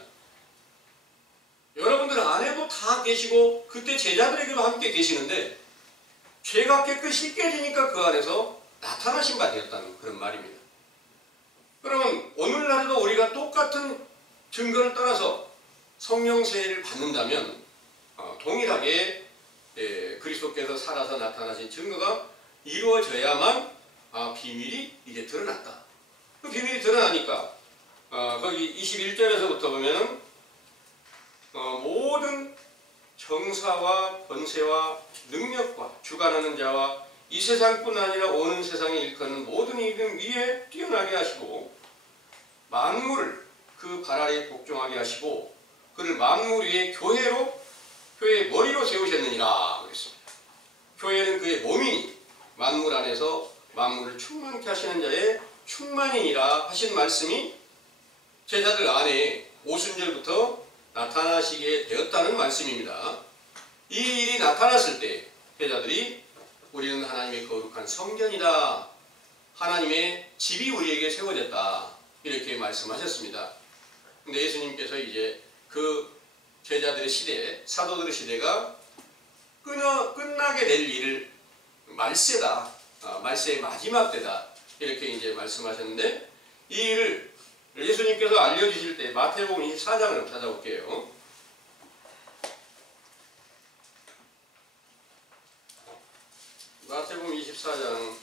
여러분들 안에도 다 계시고 그때 제자들에게도 함께 계시는데 죄가 깨끗이 깨지니까 그 안에서 나타나신 바 되었다는 그런 말입니다. 그러면 오늘날에도 우리가 똑같은 증거를 따라서 성령 세례를 받는다면 동일하게 그리스도께서 살아서 나타나신 증거가 이루어져야만 비밀이 이제 드러났다. 그 비밀이 드러나니까 거기 21절에서부터 보면은 모든 정사와 권세와 능력과 주관하는 자와 이 세상뿐 아니라 오는 세상에 일컫는 모든 이름 위에 뛰어나게 하시고 만물을 그 발 아래 복종하게 하시고 그를 만물 위에 교회의 머리로 세우셨느니라 그랬습니다. 교회는 그의 몸이니 만물 안에서 만물을 충만케 하시는 자의 충만이니라 하신 말씀이 제자들 안에 오순절부터 나타나시게 되었다는 말씀입니다. 이 일이 나타났을 때 제자들이 우리는 하나님의 거룩한 성전이다, 하나님의 집이 우리에게 세워졌다, 이렇게 말씀하셨습니다. 근데 예수님께서 이제 그 제자들의 시대, 사도들의 시대가 끝나게 될 일을 말세다, 말세의 마지막 때다, 이렇게 이제 말씀하셨는데, 이 일을 예수님께서 알려주실 때 마태복음 24장을 찾아볼게요. 마태복음 24장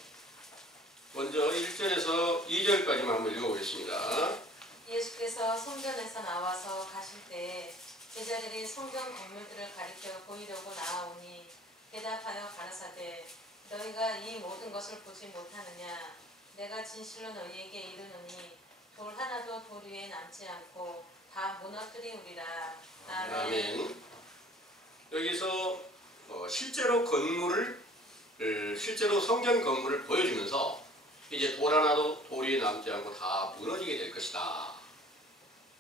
먼저 1절에서 2절까지만 한번 읽어보겠습니다. 예수께서 성전에서 나와서 가실 때에 제자들이 성전 건물들을 가리켜 보이려고 나아오니 대답하여 가라사대 너희가 이 모든 것을 보지 못하느냐? 내가 진실로 너희에게 이르노니 돌 하나도 돌 위에 남지 않고 다 무너뜨리우리라. 아멘. 여기서 실제로 실제로 성전 건물을 보여주면서 이제 돌 하나도 돌 위에 남지 않고 다 무너지게 될 것이다.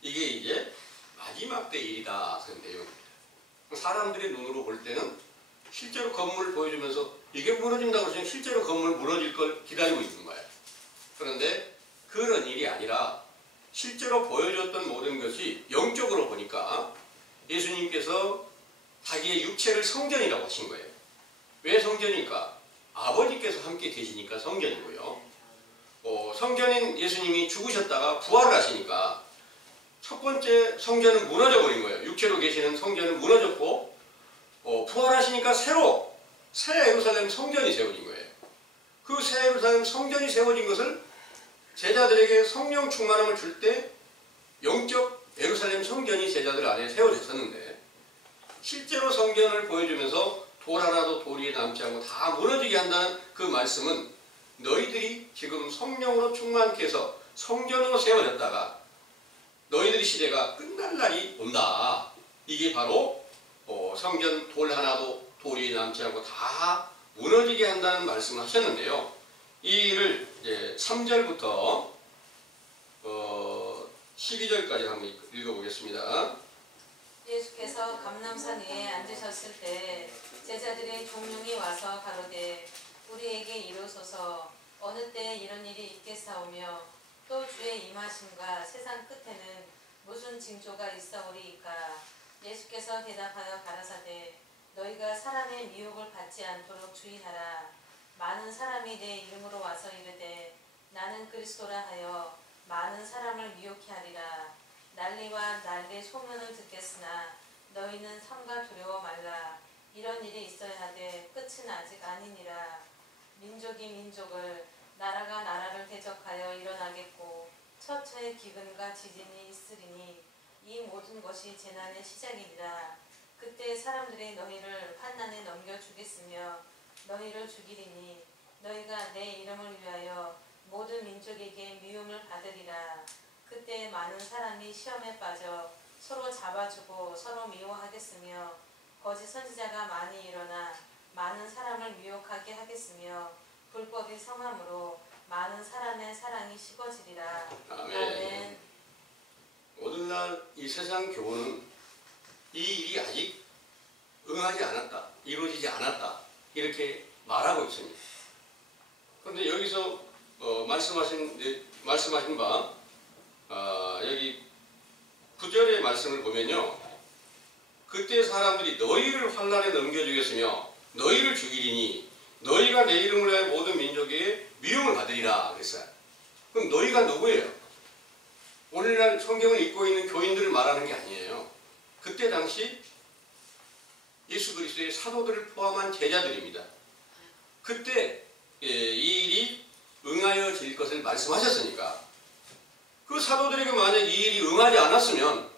이게 이제 마지막 때 일이다, 그런 내용입니다. 사람들의 눈으로 볼 때는 실제로 건물을 보여주면서 이게 무너진다고 해서 실제로 건물 무너질 걸 기다리고 있는 거예요. 그런데 그런 일이 아니라 실제로 보여줬던 모든 것이 영적으로 보니까 예수님께서 자기의 육체를 성전이라고 하신 거예요. 왜 성전일까? 아버지께서 함께 계시니까 성전이고요. 성전인 예수님이 죽으셨다가 부활을 하시니까 첫 번째 성전은 무너져 버린 거예요. 육체로 계시는 성전은 무너졌고 부활하시니까 새로 새 예루살렘 성전이 세워진 거예요. 그 새 예루살렘 성전이 세워진 것을 제자들에게 성령 충만함을 줄 때 영적 예루살렘 성전이 제자들 안에 세워졌었는데, 실제로 성전을 보여주면서 돌 하나도 돌 위에 남지 않고 다 무너지게 한다는 그 말씀은 너희들이 지금 성령으로 충만케 해서 성전으로 세워졌다가 너희들의 시대가 끝날 날이 온다. 이게 바로 성전 돌 하나도 돌 위에 남지 않고 다 무너지게 한다는 말씀을 하셨는데요. 이 일을 이제 3절부터 12절까지 한번 읽어보겠습니다. 예수께서 감람산 위에 앉으셨을 때 제자들의 종용이 와서 가로되 우리에게 이루소서 어느 때에 이런 일이 있겠사오며 또 주의 임하심과 세상 끝에는 무슨 징조가 있사오리이까. 예수께서 대답하여 가라사대 너희가 사람의 미혹을 받지 않도록 주의하라. 많은 사람이 내 이름으로 와서 이르되 나는 그리스도라 하여 많은 사람을 미혹케 하리라. 난리와 난리 소문을 듣겠으나 너희는 삼가 두려워 말라. 이런 일이 있어야 하되 끝은 아직 아니니라. 민족이 민족을 나라가 나라를 대적하여 일어나겠고 처처의 기근과 지진이 있으리니 이 모든 것이 재난의 시작이니라. 그때 사람들이 너희를 환난에 넘겨주겠으며 너희를 죽이리니 너희가 내 이름을 위하여 모든 민족에게 미움을 받으리라. 그때 많은 사람이 시험에 빠져 서로 잡아주고 서로 미워하겠으며 거짓 선지자가 많이 일어나 많은 사람을 미혹하게 하겠으며 불법이 성함으로 많은 사람의 사랑이 식어지리라. 아멘. 오늘날 이 세상 교훈은 이 일이 아직 응하지 않았다, 이루어지지 않았다 이렇게 말하고 있습니다. 그런데 여기서 말씀하신 바 여기 9절의 말씀을 보면요, 그때 사람들이 너희를 환난에 넘겨주겠으며 너희를 죽이리니 너희가 내 이름을 위하여 모든 민족에게 미움을 받으리라 그랬어요. 그럼 너희가 누구예요? 오늘날 성경을 읽고 있는 교인들을 말하는 게 아니에요. 그때 당시 예수 그리스도의 사도들을 포함한 제자들입니다. 그때 이 일이 응하여질 것을 말씀하셨으니까 그 사도들에게 만약 이 일이 응하지 않았으면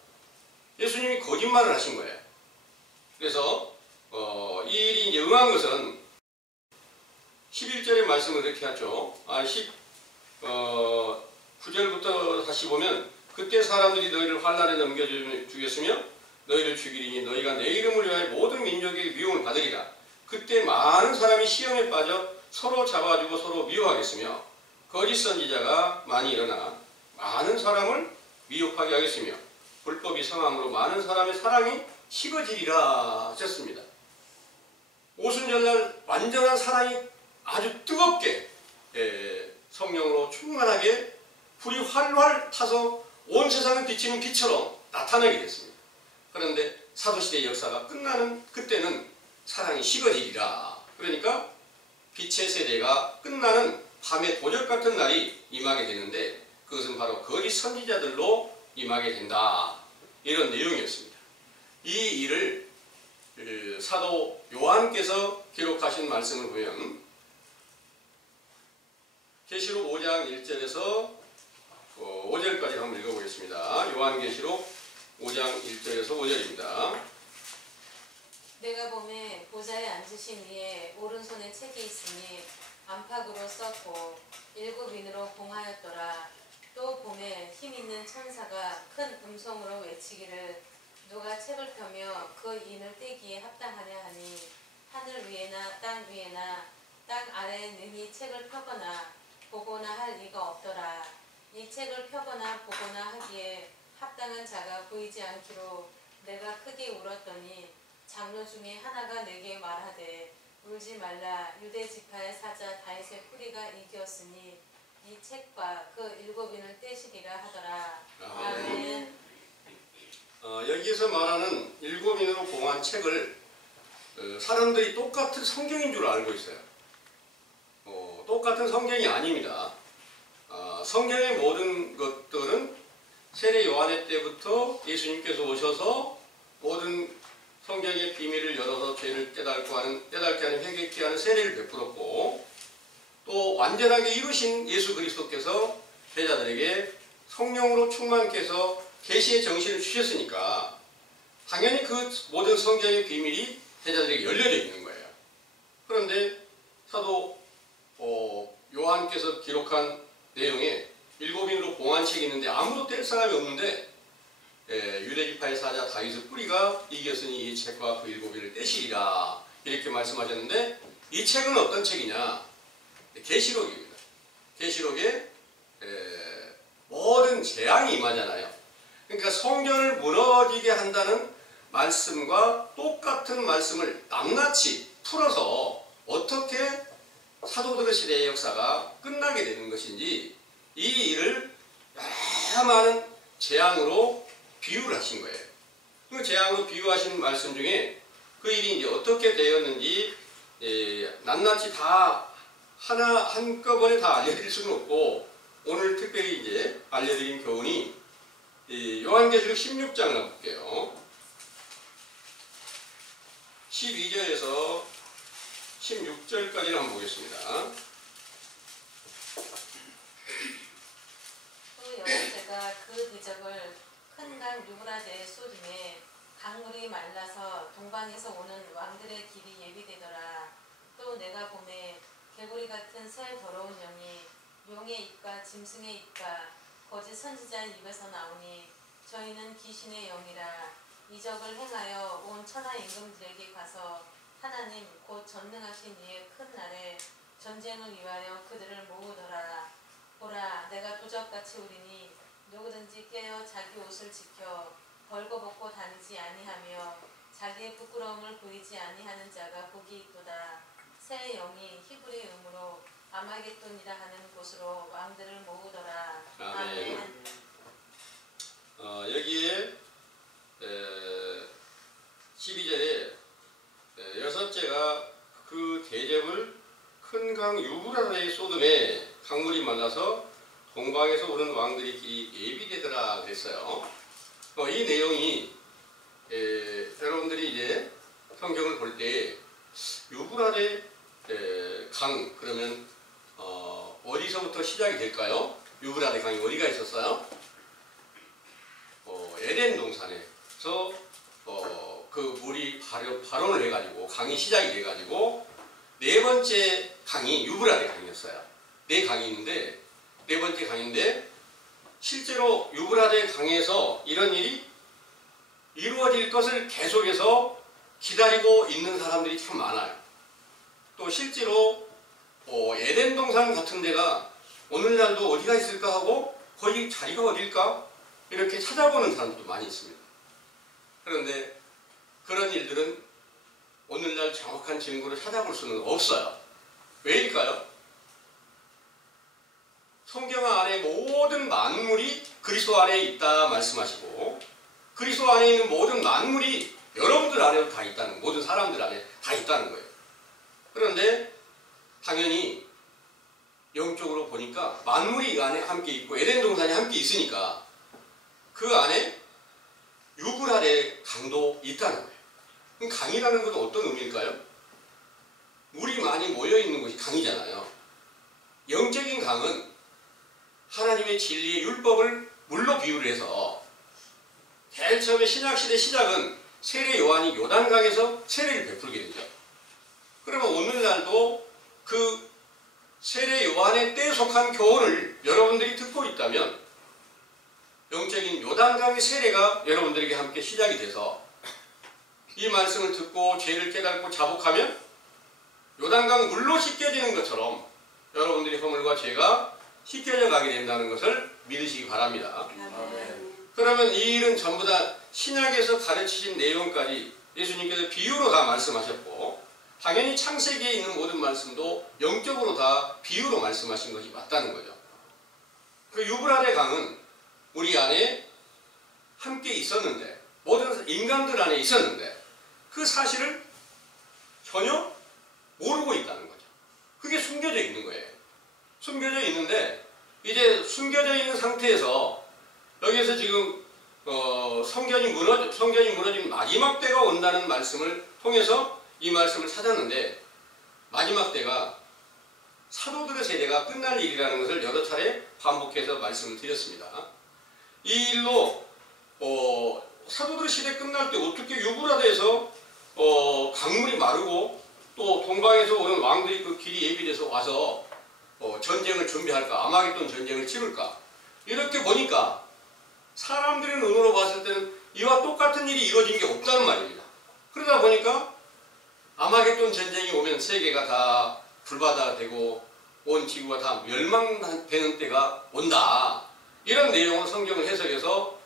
예수님이 거짓말을 하신 거예요. 그래서 이 일이 이제 응한 것은 11절의 말씀을 이렇게 하죠. 9절부터 다시 보면 그때 사람들이 너희를 환난에 넘겨주겠으며 너희를 죽이리니 너희가 내 이름을 위하여 모든 민족에게 미움을 받으리라. 그때 많은 사람이 시험에 빠져 서로 잡아주고 서로 미워하겠으며 거짓 선지자가 많이 일어나 많은 사람을 미혹하게 하겠으며 불법이 성함으로 많은 사람의 사랑이 식어지리라 하셨습니다. 오순절날 완전한 사랑이 아주 뜨겁게 성령으로 충만하게 불이 활활 타서 온 세상을 비치는 빛처럼 나타나게 됐습니다. 그런데 사도시대의 역사가 끝나는 그때는 사랑이 식어지리라. 그러니까 빛의 세대가 끝나는 밤의 도적 같은 날이 임하게 되는데 그것은 바로 거짓 선지자들로 임하게 된다. 이런 내용이었습니다. 이 일을 사도 요한께서 기록하신 말씀을 보면 계시록 5장 1절에서 5절까지 한번 읽어보겠습니다. 요한계시록 5장 1절에서 5절입니다. 내가 보매 보좌에 앉으신 이에 오른손에 책이 있으니 안팎으로 썼고 7인으로 봉하였더라. 또 보매 힘 있는 천사가 큰 음성으로 외치기를 누가 책을 펴며 그 인을 떼기에 합당하냐 하니 하늘 위에나 땅 위에나 땅 아래에 능히 책을 펴거나 보거나 할 리가 없더라. 이 책을 펴거나 보거나 하기에 합당한 자가 보이지 않기로 내가 크게 울었더니 장로 중에 하나가 내게 말하되 울지 말라. 유대 지파의 사자 다윗의 뿌리가 이기었으니 이 책과 그 7인을 떼시리라 하더라. 아멘. 여기에서 말하는 7인으로 봉한 책을 사람들이 똑같은 성경인 줄 알고 있어요. 똑같은 성경이 아닙니다. 성경의 모든 것들은 세례 요한의 때부터 예수님께서 오셔서 모든 성경의 비밀을 열어서 죄를 깨닫게 하는 회개케 하는 세례를 베풀었고, 또 완전하게 이루신 예수 그리스도께서 제자들에게 성령으로 충만케 해서 계시의 정신을 주셨으니까 당연히 그 모든 성경의 비밀이 제자들에게 열려져 있는 거예요. 그런데 사도 요한께서 기록한 내용에 일곱인으로 봉한 책이 있는데 아무도 뗄 사람이 없는데 유대지파의 사자 다윗의 뿌리가 이겼으니 이 책과 그 일곱인을 떼시리라 이렇게 말씀하셨는데, 이 책은 어떤 책이냐? 계시록입니다. 계시록에 모든 재앙이 임하잖아요. 그러니까 성전을 무너지게 한다는 말씀과 똑같은 말씀을 낱낱이 풀어서 어떻게 사도들의 시대의 역사가 끝나게 되는 것인지, 이 일을 여러 많은 재앙으로 비유를 하신 거예요. 그 재앙으로 비유하신 말씀 중에 그 일이 이제 어떻게 되었는지 낱낱이 다 한꺼번에 다 알려드릴 수는 없고, 오늘 특별히 이제 알려드린 교훈이 요한계시록 16장을 한번 볼게요. 12절에서 16절까지를 한번 보겠습니다. 또 여자가 그 대적을 큰 강 유브라데에 쏟음에 강물이 말라서 동방에서 오는 왕들의 길이 예비되더라. 또 내가 보매 개구리 같은 새 더러운 영이 용의 입과 짐승의 입과 거짓 선지자의 입에서 나오니 저희는 귀신의 영이라. 이적을 행하여 온 천하 임금들에게 가서 하나님 곧 전능하신 이의 큰 날에 전쟁을 위하여 그들을 모으더라. 보라, 내가 도적같이 오리니 누구든지 깨어 자기 옷을 지켜 벌거벗고 다니지 아니하며 자기의 부끄러움을 보이지 아니하는 자가 복이 있도다. 새 영이 히브리 음으로 아마겟돈이라 하는 곳으로 왕들을 모으더라. 아멘. 여기에 12절에 여섯째가 그 대접을 큰 강 유브라데의 쏟음에 강물이 말라서 동방에서 오는 왕들의 길이 예비되더라 그랬어요. 이 내용이 여러분들이 이제 성경을 볼 때 유브라데 강 그러면 어디서부터 시작이 될까요? 유브라데 강이 어디가 있었어요? 에덴 동산에서 그 물이 발원을 해가지고 강이 시작이 돼가지고 네 번째 강이 유브라데 강이었어요. 네 강이 있는데 네 번째 강인데, 실제로 유브라데 강에서 이런 일이 이루어질 것을 계속해서 기다리고 있는 사람들이 참 많아요. 또 실제로 에덴 동산 같은 데가 오늘날도 어디가 있을까 하고 거기 자리가 어딜까 이렇게 찾아보는 사람들도 많이 있습니다. 그런데 그런 일들은 오늘날 정확한 증거를 찾아볼 수는 없어요. 왜일까요? 성경 안에 모든 만물이 그리스도 안에 있다 말씀하시고, 그리스도 안에 있는 모든 만물이 여러분들 안에도 다 있다는, 모든 사람들 안에 다 있다는 거예요. 그런데 당연히 영적으로 보니까 만물이 이 안에 함께 있고 에덴 동산이 함께 있으니까 그 안에 유브라데 강도 있다는 거예요. 그럼 강이라는 것은 어떤 의미일까요? 물이 많이 모여있는 곳이 강이잖아요. 영적인 강은 하나님의 진리의 율법을 물로 비유를 해서, 제일 처음에 신약시대 시작은 세례 요한이 요단강에서 세례를 베풀게 되죠. 그러면 오늘날도 그 세례 요한의 때에 속한 교훈을 여러분들이 듣고 있다면 영적인 요단강의 세례가 여러분들에게 함께 시작이 돼서 이 말씀을 듣고 죄를 깨닫고 자복하면 요단강 물로 씻겨지는 것처럼 여러분들의 허물과 죄가 씻겨져 가게 된다는 것을 믿으시기 바랍니다. 그러면 이 일은 전부 다 신약에서 가르치신 내용까지 예수님께서 비유로 다 말씀하셨고, 당연히 창세기에 있는 모든 말씀도 영적으로 다 비유로 말씀하신 것이 맞다는 거죠. 그 유브라데 강은 우리 안에 함께 있었는데, 모든 인간들 안에 있었는데 그 사실을 전혀 모르고 있다는 거죠. 그게 숨겨져 있는 거예요. 숨겨져 있는데, 이제 숨겨져 있는 상태에서 여기에서 지금 성전이 무너진 마지막 때가 온다는 말씀을 통해서 이 말씀을 찾았는데, 마지막 때가 사도들의 세대가 끝날 일이라는 것을 여러 차례 반복해서 말씀을 드렸습니다. 이 일로 사도들의 시대 끝날 때 어떻게 유브라데에서 강물이 마르고 또 동방에서 오는 왕들이 그 길이 예비돼서 와서 전쟁을 준비할까, 아마겟돈 전쟁을 치를까, 이렇게 보니까 사람들의 눈으로 봤을 때는 이와 똑같은 일이 이루어진 게 없다는 말입니다. 그러다 보니까 아마겟돈 전쟁이 오면 세계가 다 불바다가 되고 온 지구가 다 멸망되는 때가 온다, 이런 내용을 성경을 해석해서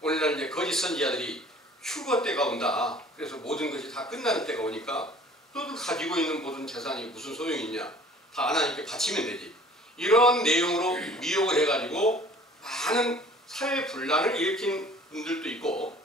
오늘날 이제 거짓 선지자들이 휴거 때가 온다, 그래서 모든 것이 다 끝나는 때가 오니까 또 가지고 있는 모든 재산이 무슨 소용이 있냐, 다 하나님께 바치면 되지, 이런 내용으로 미혹을 해가지고 많은 사회 분란을 일으킨 분들도 있고,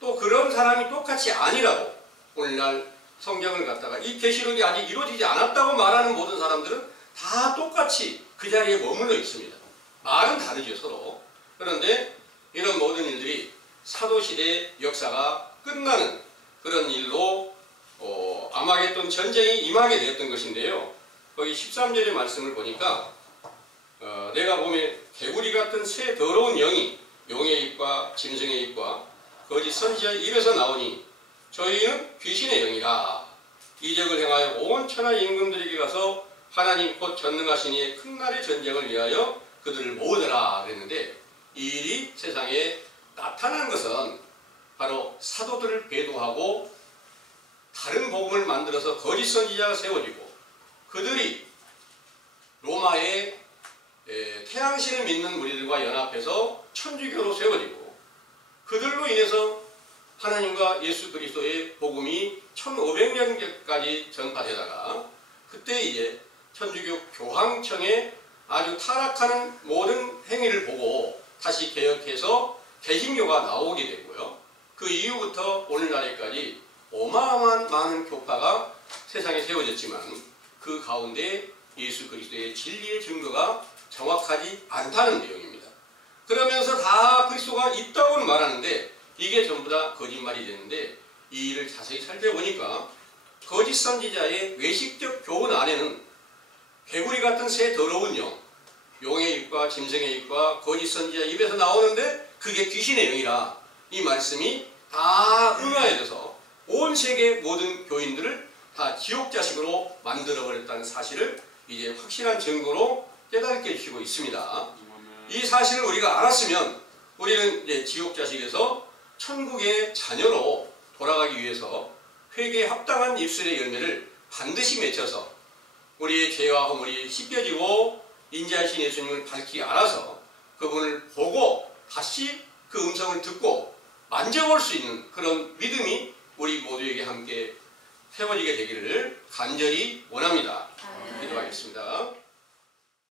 또 그런 사람이 똑같이 아니라고 오늘날 성경을 갖다가 이 계시록이 아직 이루어지지 않았다고 말하는 모든 사람들은 다 똑같이 그 자리에 머물러 있습니다. 말은 다르죠, 서로. 그런데 이런 모든 일들이 사도시대의 역사가 끝나는 그런 일로 아마겟돈 전쟁이 임하게 되었던 것인데요. 거기 13절의 말씀을 보니까 내가 보면 개구리 같은 새 더러운 영이 용의 입과 짐승의 입과 거짓 선지자의 입에서 나오니 저희는 귀신의 영이라. 이적을 행하여 온 천하 임금들에게 가서 하나님 곧 전능하신 이의 큰 날의 전쟁을 위하여 그들을 모으더라 그랬는데, 이 일이 세상에 나타난 것은 바로 사도들을 배도하고 다른 복음을 만들어서 거짓 선지자가 세워지고, 그들이 로마의 태양신을 믿는 우리들과 연합해서 천주교로 세워지고, 그들로 인해서 하나님과 예수 그리스도의 복음이 1500년까지 전파되다가, 그때 이제 천주교 교황청의 아주 타락하는 모든 행위를 보고 다시 개혁해서 개신교가 나오게 되고요. 그 이후부터 오늘날에까지 어마어마한 많은 교파가 세상에 세워졌지만 그 가운데 예수 그리스도의 진리의 증거가 정확하지 않다는 내용입니다. 그러면서 다 그리스도가 있다고는 말하는데 이게 전부 다 거짓말이 되는데, 이 일을 자세히 살펴보니까 거짓 선지자의 외식적 교훈 안에는 개구리 같은 새 더러운 영, 용의 입과 짐승의 입과 거짓 선지자 입에서 나오는데 그게 귀신의 영이라, 이 말씀이 다 응하여져서 온 세계 모든 교인들을 다 지옥 자식으로 만들어버렸다는 사실을 이제 확실한 증거로 깨닫게 해주시고 있습니다. 이 사실을 우리가 알았으면 우리는 이제 지옥 자식에서 천국의 자녀로 돌아가기 위해서 회개에 합당한 입술의 열매를 반드시 맺혀서 우리의 죄와 허물이 씻겨지고 인자하신 예수님을 밝히 알아서 그분을 보고 다시 그 음성을 듣고 만져볼 수 있는 그런 믿음이 우리 모두에게 함께 세워지게 되기를 간절히 원합니다. 기도하겠습니다.